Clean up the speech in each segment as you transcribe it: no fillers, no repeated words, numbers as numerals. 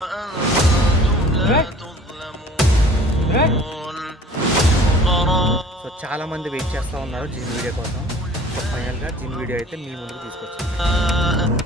So చాలా మంది wait చేస్తూ ఉన్నారు జిన్ వీడియో కోసం. సో ఫైనల్గా జిన్ వీడియో అయితే మీ ముందుకు తీసుకొచ్చాను.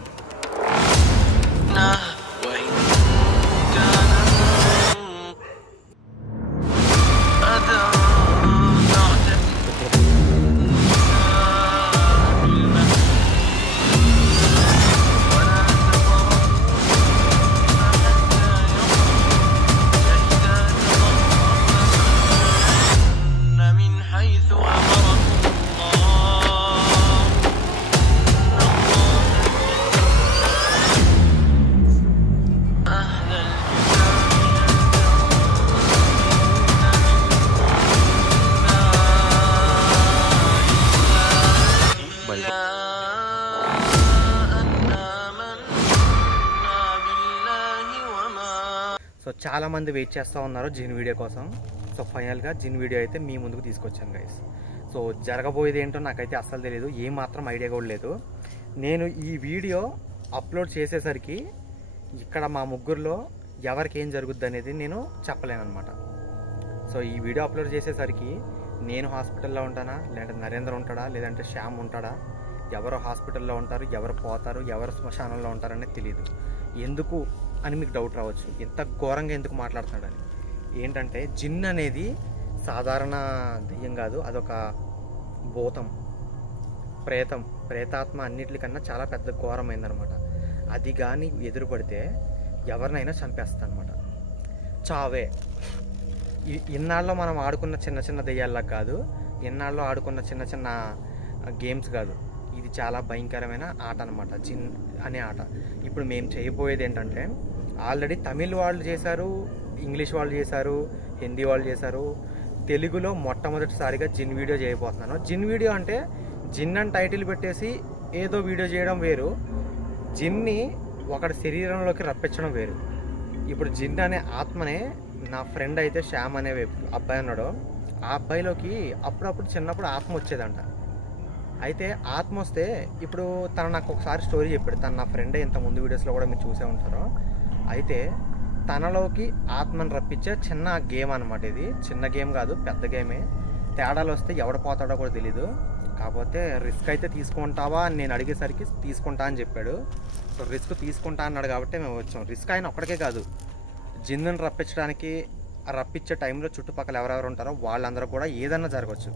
సో చాలా మంది వెయిట్ చేస్తూ ఉన్నారు జిన్ వీడియో కోసం. సో ఫైనల్గా జిన్ వీడియో అయితే మీ ముందుకు తీసుకొచ్చాను గైస్. సో జరగబోయేది ఏంటో నాకైతే అస్సలు తెలియదు, ఏమాత్రం ఐడియా కూడా లేదు. నేను ఈ వీడియో అప్లోడ్ చేసేసరికి ఇక్కడ మా ముగ్గురులో ఎవరికి ఏం జరుగుద్ది అనేది నేను చెప్పలేను అనమాట. సో ఈ వీడియో అప్లోడ్ చేసేసరికి నేను హాస్పిటల్లో ఉంటానా, లేదంటే నరేంద్ర ఉంటాడా, లేదంటే శ్యామ్ ఉంటాడా, ఎవరు హాస్పిటల్లో ఉంటారు, ఎవరు పోతారు, ఎవరు శ్మశానంలో ఉంటారనేది తెలియదు. ఎందుకు అని మీకు డౌట్ రావచ్చు, ఇంత ఘోరంగా ఎందుకు మాట్లాడుతున్నాడని. ఏంటంటే జిన్ అనేది సాధారణ దెయ్యం కాదు, అదొక భూతం, ప్రేతాత్మ, అన్నిటికన్నా చాలా పెద్ద ఘోరమైందనమాట. అది కానీ ఎదురుపడితే ఎవరినైనా చంపేస్తా అనమాట. చావే. ఇన్నాళ్ళలో మనం ఆడుకున్న చిన్న చిన్న దెయ్యాల్లా కాదు, ఇన్నాళ్ళలో ఆడుకున్న చిన్న చిన్న గేమ్స్ కాదు, ఇది చాలా భయంకరమైన ఆట అనమాట, జిన్ అనే ఆట. ఇప్పుడు మేము చేయబోయేది ఏంటంటే, ఆల్రెడీ తమిళ్ వాళ్ళు చేశారు, ఇంగ్లీష్ వాళ్ళు చేశారు, హిందీ వాళ్ళు చేశారు, తెలుగులో మొట్టమొదటిసారిగా జిన్ వీడియో చేయబోతున్నాను. జిన్ వీడియో అంటే జిన్ అని టైటిల్ పెట్టేసి ఏదో వీడియో చేయడం వేరు, జిన్ని ఒకటి శరీరంలోకి రప్పించడం వేరు. ఇప్పుడు జిన్ అనే ఆత్మనే నా ఫ్రెండ్ అయితే శ్యామ్ అనే అబ్బాయి ఉన్నాడు, ఆ అబ్బాయిలోకి అప్పుడప్పుడు చిన్నప్పుడు ఆత్మ వచ్చేదంట. అయితే ఆత్మ వస్తే ఇప్పుడు తను నాకు ఒకసారి స్టోరీ చెప్పాడు, తను నా ఫ్రెండే, ఇంత ముందు వీడియోస్లో కూడా మీరు చూసే ఉంటారు. అయితే తనలోకి ఆత్మను రప్పించే చిన్న గేమ్ అనమాట. ఇది చిన్న గేమ్ కాదు, పెద్ద గేమే. తేడాలు వస్తే ఎవడు పోతాడో కూడా తెలీదు. కాకపోతే రిస్క్ అయితే తీసుకుంటావా అని నేను అడిగేసరికి తీసుకుంటా అని చెప్పాడు. సో రిస్క్ తీసుకుంటా అన్నాడు కాబట్టి మేము వచ్చాం. రిస్క్ ఆయన ఒక్కడికే కాదు, జిన్నును రప్పించే టైంలో చుట్టుపక్కల ఎవరెవరు ఉంటారో వాళ్ళందరూ కూడా ఏదన్నా జరగవచ్చు.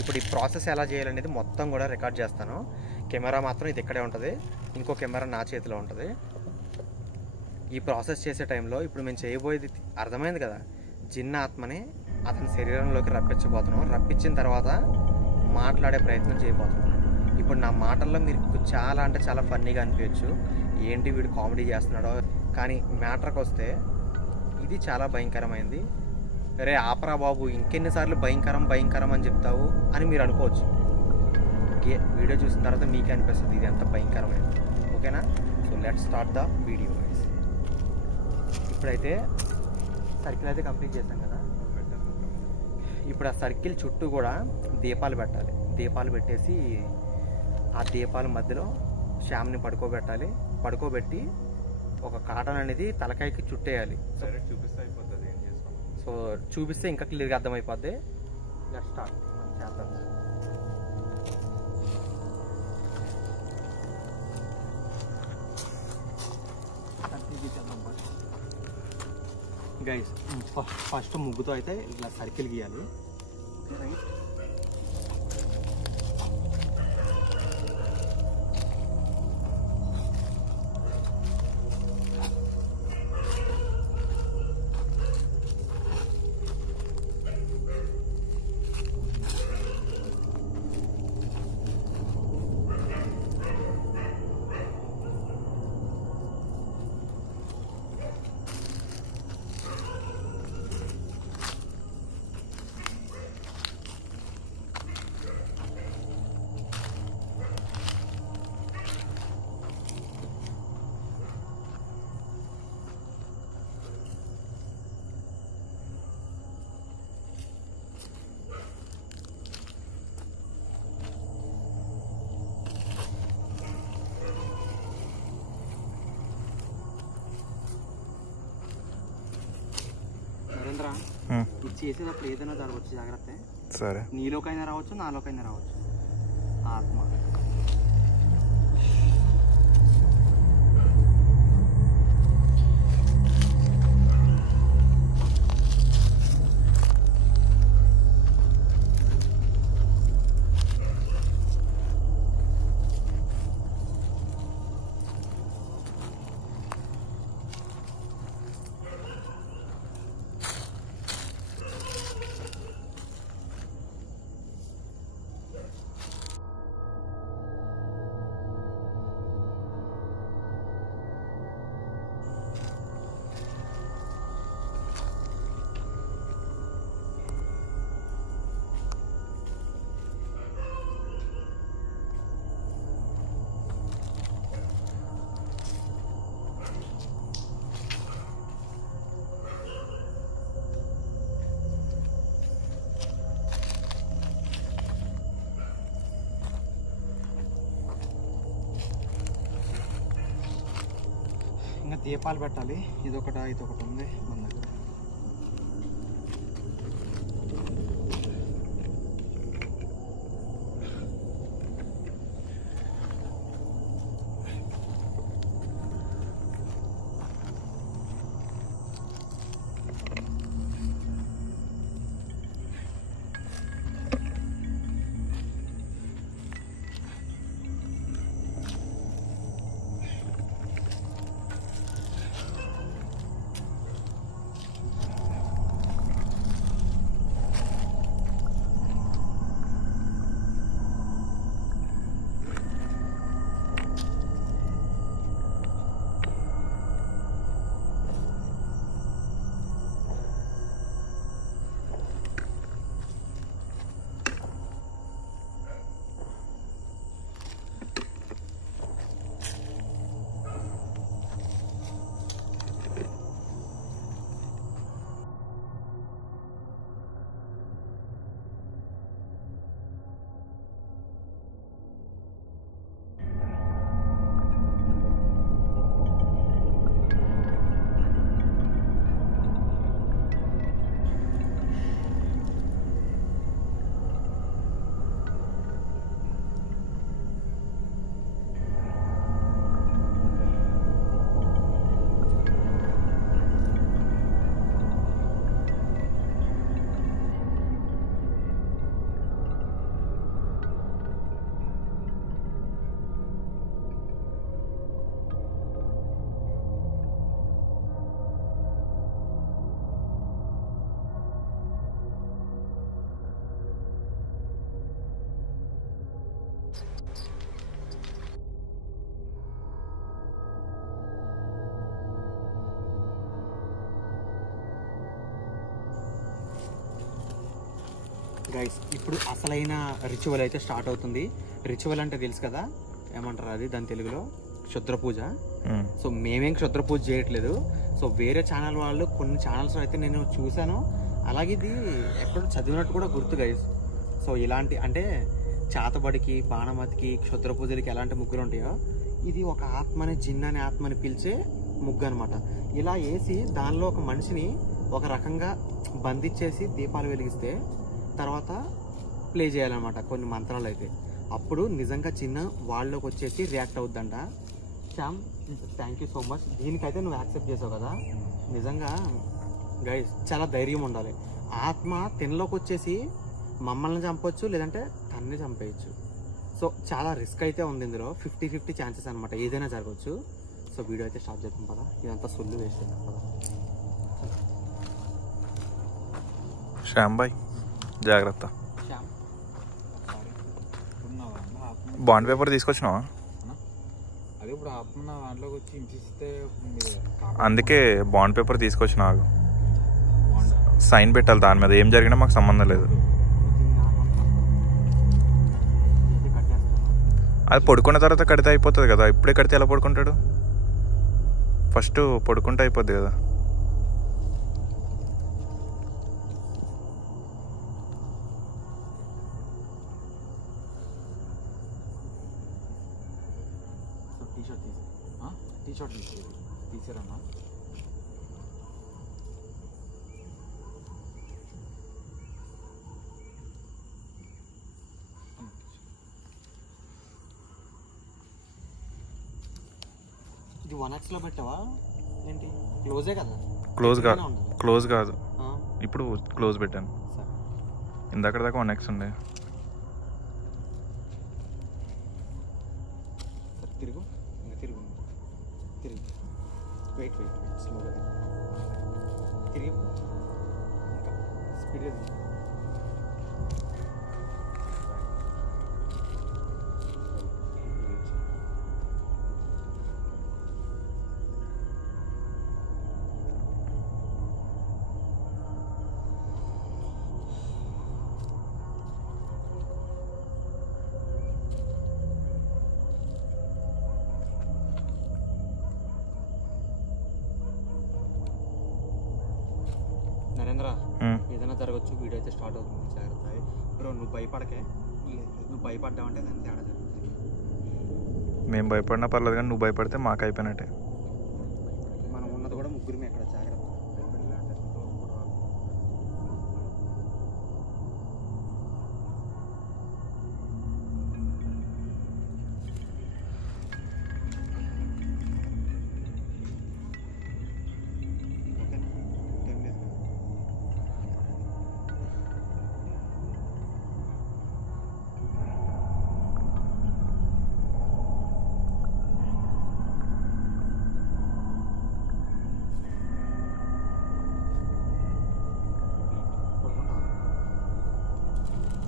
ఇప్పుడు ఈ ప్రాసెస్ ఎలా చేయాలనేది మొత్తం కూడా రికార్డ్ చేస్తాను. కెమెరా మాత్రం ఇది ఇక్కడే ఉంటుంది, ఇంకో కెమెరా నా చేతిలో ఉంటుంది. ఈ ప్రాసెస్ చేసే టైంలో ఇప్పుడు మేము చేయబోయేది అర్థమైంది కదా, జిన్ ఆత్మని అతని శరీరంలోకి రప్పించబోతున్నాం. రప్పించిన తర్వాత మాట్లాడే ప్రయత్నం చేయబోతున్నాం. ఇప్పుడు నా మాటల్లో మీకు చాలా అంటే చాలా ఫన్నీగా అనిపించచ్చు, ఏంటి వీడు కామెడీ చేస్తున్నాడో, కానీ మ్యాటర్కి వస్తే ఇది చాలా భయంకరమైంది. రే ఆపరా బాబు, ఇంకెన్నిసార్లు భయంకరం అని చెప్తావు అని మీరు అనుకోవచ్చు. వీడియో చూసిన తర్వాత మీకే అనిపిస్తుంది ఇది ఎంత భయంకరమైంది. ఓకేనా? So let's start the video. ఇప్పుడైతే సర్కిల్ అయితే కంప్లీట్ చేశాం కదా, ఇప్పుడు ఆ సర్కిల్ చుట్టూ కూడా దీపాలు పెట్టాలి. దీపాలు పెట్టేసి ఆ దీపాల మధ్యలో శ్యామ్ని పడుకోబెట్టి ఒక కాటన్ అనేది తలకాయకి చుట్టేయాలి. సో చూపిస్తే ఇంకా క్లియర్గా అర్థమైపోద్ది. Let's start. చేద్దాం గైస్. ఫస్ట్ ముగ్గుతో అయితే ఇలా సర్కిల్ గీయాలి. రైట్, వినరా, ఇది చేసేటప్పుడు ఏదైనా జరగవచ్చు, జాగ్రత్త. సరే, నీలోకైనా రావచ్చు, నాలోకైనా రావచ్చు. ఆత్మ ఇంకా దీపాలు పెట్టాలి. ఇదొకటి ఉంది మన దగ్గర. గైస్, ఇప్పుడు అసలైన రిచువల్ అయితే స్టార్ట్ అవుతుంది. రిచువల్ అంటే తెలుసు కదా, ఏమంటారు అది దాని తెలుగులో? క్షుద్ర పూజ. సో మేమేం క్షుద్ర పూజ చేయట్లేదు. సో వేరే ఛానల్ వాళ్ళు కొన్ని ఛానల్స్ అయితే నేను చూశాను, అలాగే ఇది ఎక్కడో చదివినట్టు కూడా గుర్తు గైస్. సో ఇలాంటి అంటే చాతబడికి, బాణమతికి, క్షుద్ర పూజలకి ఎలాంటి ముగ్గులు ఉంటాయో, ఇది ఒక ఆత్మని, జిన్ అనే ఆత్మని పిలిచే ముగ్గు అనమాట. ఇలా వేసి దానిలో ఒక మనిషిని ఒక రకంగా బంధించేసి దీపాలు వెలిగిస్తే తర్వాత ప్లే చేయాలన్నమాట కొన్ని మంత్రాలు అయితే. అప్పుడు నిజంగా చిన్న వాళ్ళలోకి వచ్చేసి రియాక్ట్ అవుద్దంట. Shyam, thank you so much. దీనికైతే నువ్వు యాక్సెప్ట్ చేసావు కదా, నిజంగా గైస్ చాలా ధైర్యం ఉండాలి. ఆత్మ తినలోకి వచ్చేసి మమ్మల్ని చంపొచ్చు, లేదంటే తన్ని చంపేయచ్చు. సో చాలా రిస్క్ అయితే ఉంది ఇందులో. 50-50 ఛాన్సెస్ అనమాట, ఏదైనా జరగవచ్చు. సో వీడియో అయితే స్టార్ట్ చేద్దాం పదా, ఇదంతా సొల్లు వేస్ట్ అయింది పదా. శ్యామ్ బాయ్ జాగ్రత్త. బాండ్ పేపర్ తీసుకొచ్చినావా? అదే ఇప్పుడు ఆత్మ నా దాంట్లోకి వచ్చి ఇంపిస్తే అందుకే బాండ్ పేపర్ తీసుకొచ్చిన. సైన్ పెట్టాలి దాని మీద, ఏం జరిగినా మాకు సంబంధం లేదు. అది పడుకున్న తర్వాత కడితే అయిపోతుంది కదా, ఇప్పుడే కడితే ఎలా పడుకుంటాడు? ఫస్ట్ పడుకుంటే అయిపోద్ది కదా. టీ షర్ట్ తీసారన్నా. ఇది 1x లో పెట్టావా ఏంటి? క్లోజే కదా? క్లోజ్ కాదు, ఇప్పుడు క్లోజ్ పెట్టాను. ఇందాక దాకా 1x ఉండే. తిరుగు, ఇంకా తిరుగు, తిరిగి వెయిట్ స్లోగా తిరిగి, ఇంకా స్పీడ్గా తిరిగి. నరేంద్ర, ఏదైనా జరగచ్చు, వీడియో అయితే స్టార్ట్ అవుతుంది, జాగ్రత్త బ్రో. నువ్వు భయపడకే, నువ్వు భయపడ్డావంటే దాని తేడా జరుగుతుంది. మేము భయపడినా పర్లేదు, కానీ నువ్వు భయపడితే మాకు అయిపోయినట్టే. మనం ఉన్నది కూడా ముగ్గురమే అక్కడ, జాగ్రత్త.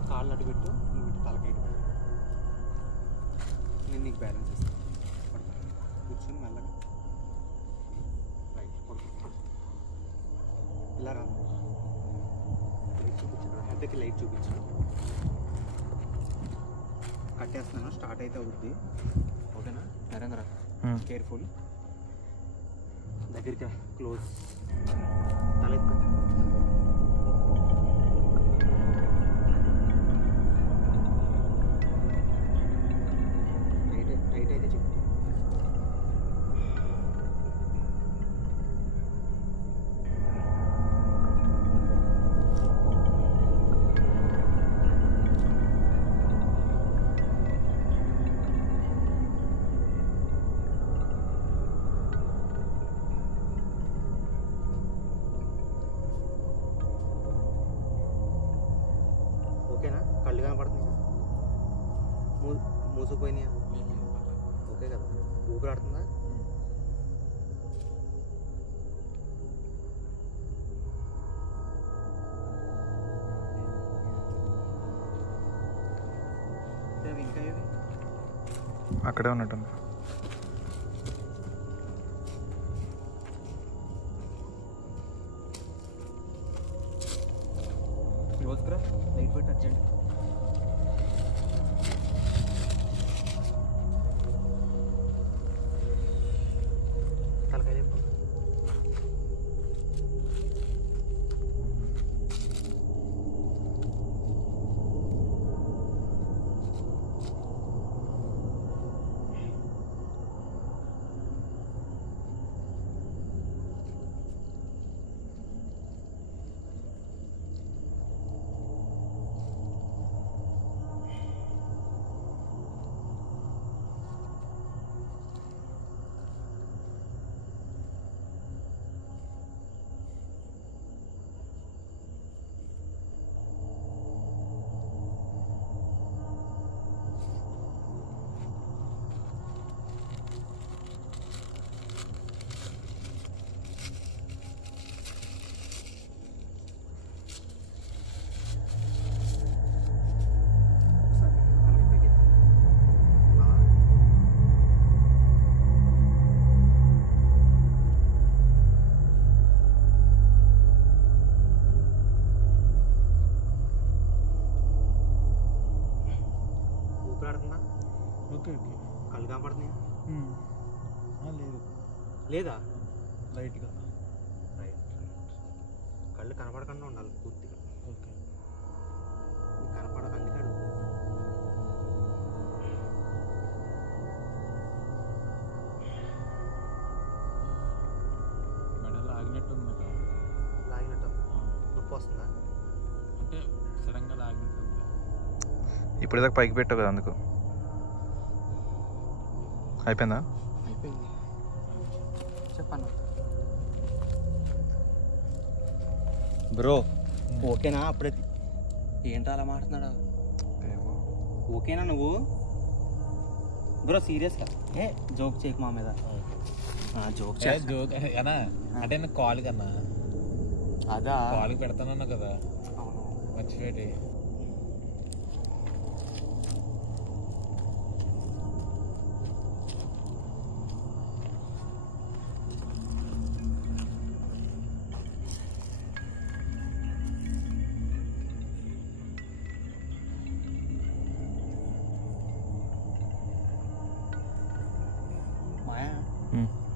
కాళ్ళు అటు పెట్టు, నువ్వు ఇటు తలకైటు పెట్టు. నేను నీకు బ్యాలెన్స్ ఇస్తాను. కూర్చొని మెల్లగా రైట్ పడుకో. ఇలా రా, లైట్ చూపించు, హెడ్కి లైట్ చూపించు. కట్టేస్తున్నాను, స్టార్ట్ అయితే అవుద్ది. ఓకేనా నరేంద్ర? కేర్ఫుల్. దగ్గరికి క్లోజ్, తలెత్తు. టైట్ అయితే చెప్పు. ఓకేనా? కళ్ళు కనపడుతున్నాయా? మూసుకుపోయినాయా? ఓకే కదా? ఊపిరాడుతుందా? ఇంకా ఏది అక్కడే ఉన్నట్టుంది. క్లోజ్ క్రా, లైట్ పెట్టి అర్జెంట్. తలకాయ చెప్పు. Okay okay. కళ్ళు కనపడుతున్నాయా? లేదు లేదా? లైట్గా. రైట్ కళ్ళు కనపడకుండా ఉండాలి పూర్తిగా. ఓకే. కనపడాలి, అందుకే అడుగు. మెడలో ఆగినట్టుంది. లాగినట్టు నొప్పి వస్తుందా? అంటే సడన్గా లాగినట్టుంది. ఇప్పుడు దాకా పైకి పెట్టావు కదా, అందుకు అయిపోయిందా? అయిపోయింది. చెప్పన్నా బ్రో ఓకేనా? అప్పుడే ఏంటో అలా మాట్లాడుతున్నాడా? ఓకేనా నువ్వు బ్రో? సీరియస్గా ఏ జోక్ చేయకు మా మీద. జోక్ జోక్ అన్నా అంటే నాకు కాల్ కన్నా అదా కాల్కి పెడతానన్నా కదా, మర్చిపోయి.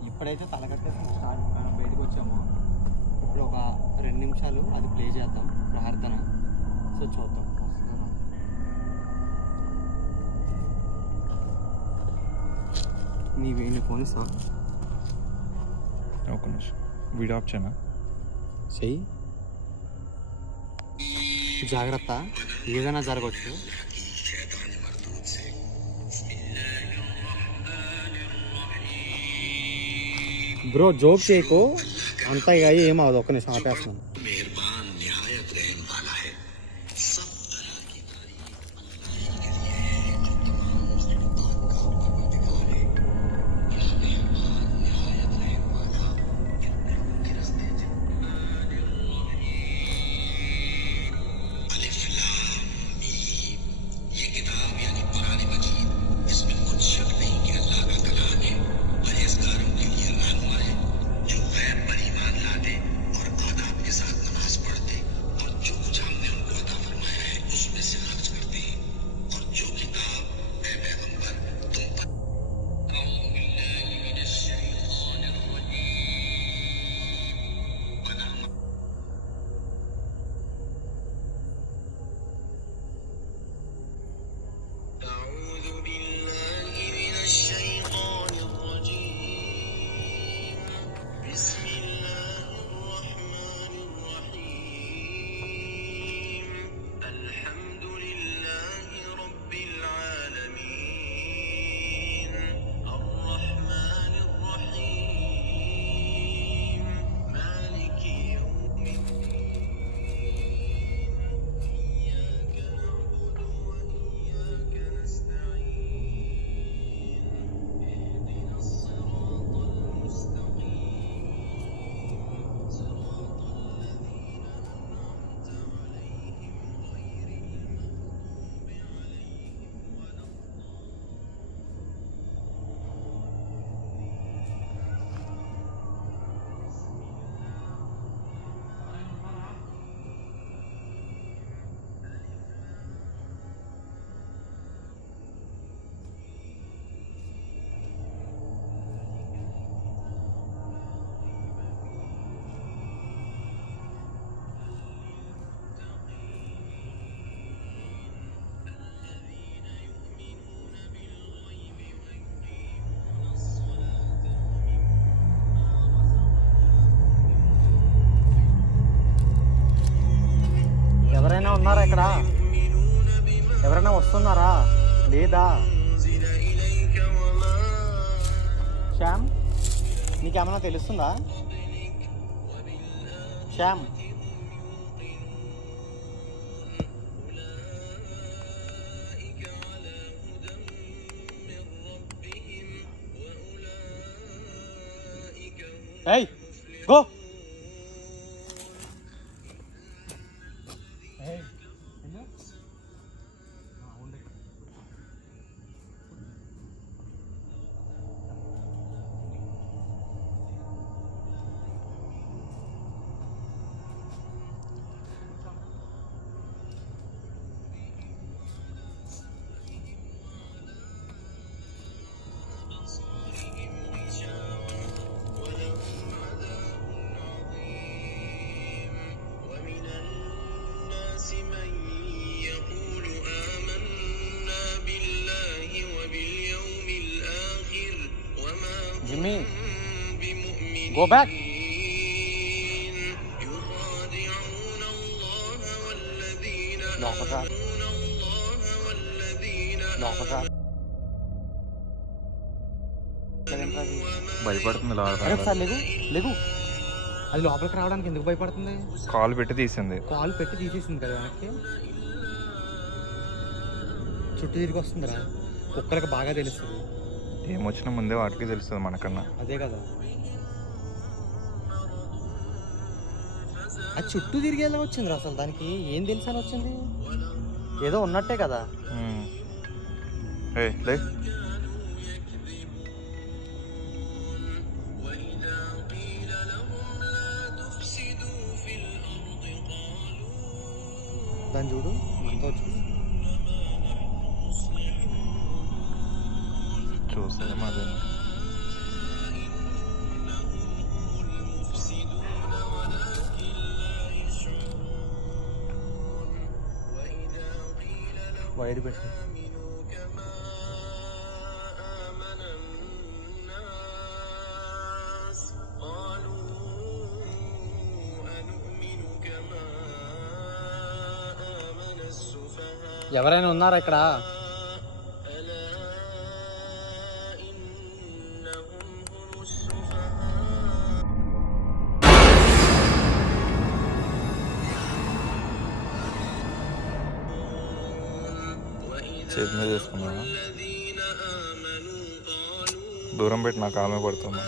ఇప్పుడైతే తలకట్టేసి బయటకు వచ్చాము. ఇప్పుడు ఒక 2 నిమిషాలు అది ప్లే చేద్దాం ప్రార్థన. సో చూద్దాం. నీ ఫోన్ ఇస్తా. ఒక నిమిషం వీడియో ఆఫ్ చేయనా? చెయ్యి. జాగ్రత్త, ఏదైనా జరగవచ్చు. బ్రో జోక్ చేయకు, అంతా ఇక ఏమవుదు. ఒక్క నిమిషం ఆపేస్తున్నాను. ఎవరైనా ఉన్నారా ఇక్కడ? ఎవరైనా వస్తున్నారా లేదా? శ్యామ్, నీకేమైనా తెలుస్తుందా? శ్యామ్, ఏయ్ గో. Jimmy, go back. లోపల లోపల భయపడుతుంది అరే ఒకసారి లేగు లేగు. అది లోపలికి రావడానికి ఎందుకు భయపడుతుంది? కాలు పెట్టి తీసింది. కాలు పెట్టి తీసేసింది కదా వెనక్కి. చుట్టూ తిరిగి వస్తుందిరా. కుక్కలకు బాగా తెలుస్తుంది ఏమొచ్చినా ముందే వాటికి తెలుస్తుంది మనకన్నా. అదే కదా. అది చుట్టూ తిరిగి ఎలా వచ్చింది అసలు? దానికి ఏం తెలుసు అని వచ్చింది? ఏదో ఉన్నట్టే కదా. లే దాన్ని చూడు మనతో చూస్తుంది మాదే. వైర్ పెట్టి ఎవరైనా ఉన్నారా ఇక్కడ? చేతి మీద చేసుకున్నా. దూరం పెట్టి నా కాలు మీద పడుతున్నా.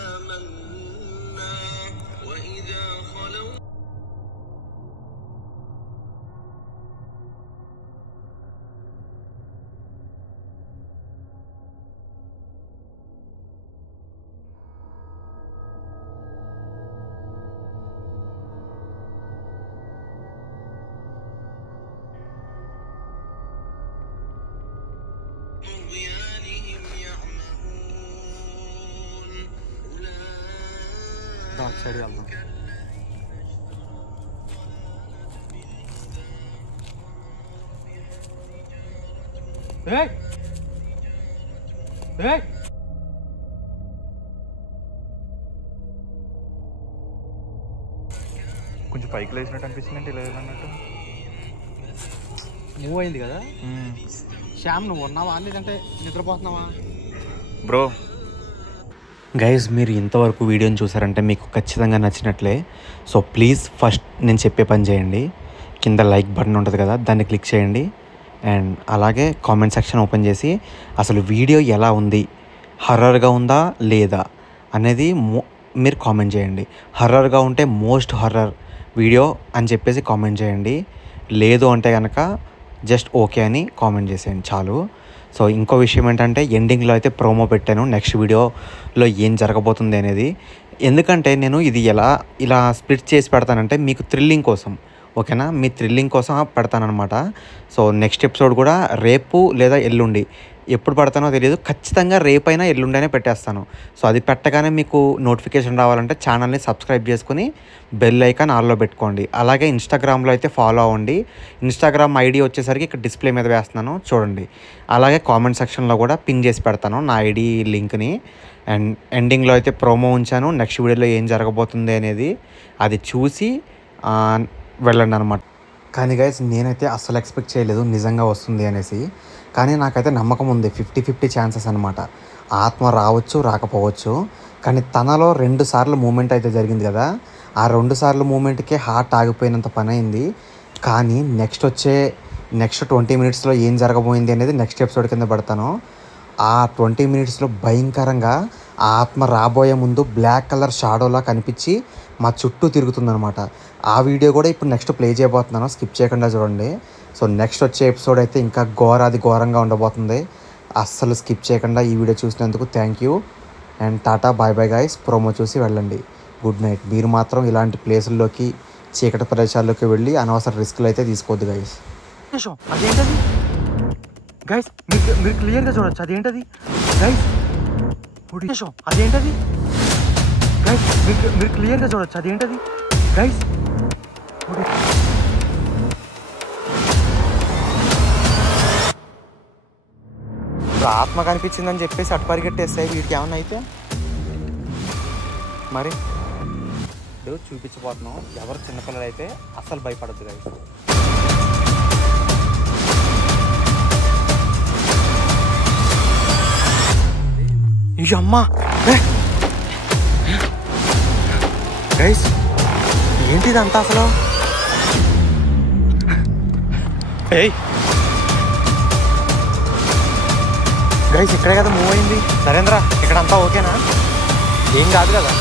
సైడ్ వెళ్దాం. కొంచెం పైకి లేచినట్టు అనిపించిందంటే ఇలా అన్నట్టు మూవ్ అయింది కదా. శ్యామ్ నువ్వు ఉన్నావా లేదంటే నిద్రపోతున్నావా? బ్రో గైజ్ మీరు ఇంతవరకు వీడియోని చూసారంటే మీకు ఖచ్చితంగా నచ్చినట్లే. సో ప్లీజ్ ఫస్ట్ నేను చెప్పే పని చేయండి. కింద లైక్ బటన్ ఉంటుంది కదా, దాన్ని క్లిక్ చేయండి. అండ్ అలాగే కామెంట్ సెక్షన్ ఓపెన్ చేసి అసలు వీడియో ఎలా ఉంది, హర్రర్గా ఉందా లేదా అనేది మీరు కామెంట్ చేయండి. హర్రర్గా ఉంటే మోస్ట్ హర్రర్ వీడియో అని చెప్పేసి కామెంట్ చేయండి. లేదు అంటే కనుక జస్ట్ ఓకే అని కామెంట్ చేసేయండి చాలు. సో ఇంకో విషయం ఏంటంటే ఎండింగ్లో అయితే ప్రోమో పెట్టాను నెక్స్ట్ వీడియోలో ఏం జరగబోతుంది అనేది. ఎందుకంటే నేను ఇది ఇలా స్ప్లిట్ చేసి పెడతానంటే మీకు థ్రిల్లింగ్ కోసం, ఓకేనా? మీ థ్రిల్లింగ్ కోసం పెడతానమాట. సో నెక్స్ట్ ఎపిసోడ్ కూడా రేపు లేదా ఎల్లుండి, ఎప్పుడు పెడతానో తెలియదు, ఖచ్చితంగా రేపైనా ఎల్లుండైనా పెట్టేస్తాను. సో అది పెట్టగానే మీకు నోటిఫికేషన్ రావాలంటే ఛానల్ని సబ్స్క్రైబ్ చేసుకుని బెల్ ఐకాన్ ఆన్లో పెట్టుకోండి. అలాగే ఇన్స్టాగ్రామ్లో అయితే ఫాలో అవ్వండి. ఇన్స్టాగ్రామ్ ఐడి వచ్చేసరికి ఇక్కడ డిస్ప్లే మీద వేస్తున్నాను చూడండి. అలాగే కామెంట్ సెక్షన్లో కూడా పిన్ చేసి పెడతాను నా ఐడి లింక్ని. అండ్ ఎండింగ్లో అయితే ప్రోమో ఉంచాను, నెక్స్ట్ వీడియోలో ఏం జరగబోతుంది అనేది అది చూసి వెళ్ళండి అనమాట. కానీ గైస్ నేనైతే అస్సలు ఎక్స్పెక్ట్ చేయలేదు నిజంగా వస్తుంది అనేసి. కానీ నాకైతే నమ్మకం ఉంది, 50-50 ఛాన్సెస్ అనమాట. ఆత్మ రావచ్చు రాకపోవచ్చు. కానీ తనలో 2 సార్లు మూమెంట్ అయితే జరిగింది కదా, ఆ 2 సార్లు మూమెంట్కే హార్ట్ ఆగిపోయినంత పని అయింది. కానీ నెక్స్ట్ 20 మినిట్స్లో ఏం జరగబోయింది అనేది నెక్స్ట్ ఎపిసోడ్ కింద పెడతాను. ఆ 20 మినిట్స్లో భయంకరంగా ఆ ఆత్మ రాబోయే ముందు బ్లాక్ కలర్ షాడోలా కనిపించి మా చుట్టూ తిరుగుతుందనమాట. ఆ వీడియో కూడా ఇప్పుడు నెక్స్ట్ ప్లే చేయబోతున్నాను, స్కిప్ చేయకుండా చూడండి. సో నెక్స్ట్ వచ్చే ఎపిసోడ్ అయితే ఇంకా ఘోరంగా ఉండబోతుంది. అస్సలు స్కిప్ చేయకుండా ఈ వీడియో చూసినందుకు thank you and tata bye bye guys. Promo చూసి వెళ్ళండి. Good night. మీరు మాత్రం ఇలాంటి ప్లేసుల్లోకి, చీకటి ప్రదేశాల్లోకి వెళ్ళి అనవసర రిస్కులు అయితే తీసుకోవద్దు గైస్. అదేంటది గైస్, మీరు క్లియర్గా చూడొచ్చు. అదేంటది గైస్, అదేంటది గైస్, మీరు క్లియర్గా చూడొచ్చు. అదేంటది గైస్, ఇప్పుడు ఆత్మ కనిపించిందని చెప్పేసి అటు పరిగెట్టేస్తాయి వీటికి ఏమన్నా అయితే. మరి చూపించబోతున్నాం. ఎవరు చిన్నపిల్లలు అయితే అస్సలు భయపడద్దు గైస్. ఈ అమ్మా గైస్ ఏంటిది అంతా అసలు? ఏయ్ గైస్ ఇక్కడే కదా మూవ్ అయింది. నరేంద్ర ఇక్కడ అంతా ఓకేనా? ఏం కాదు కదా?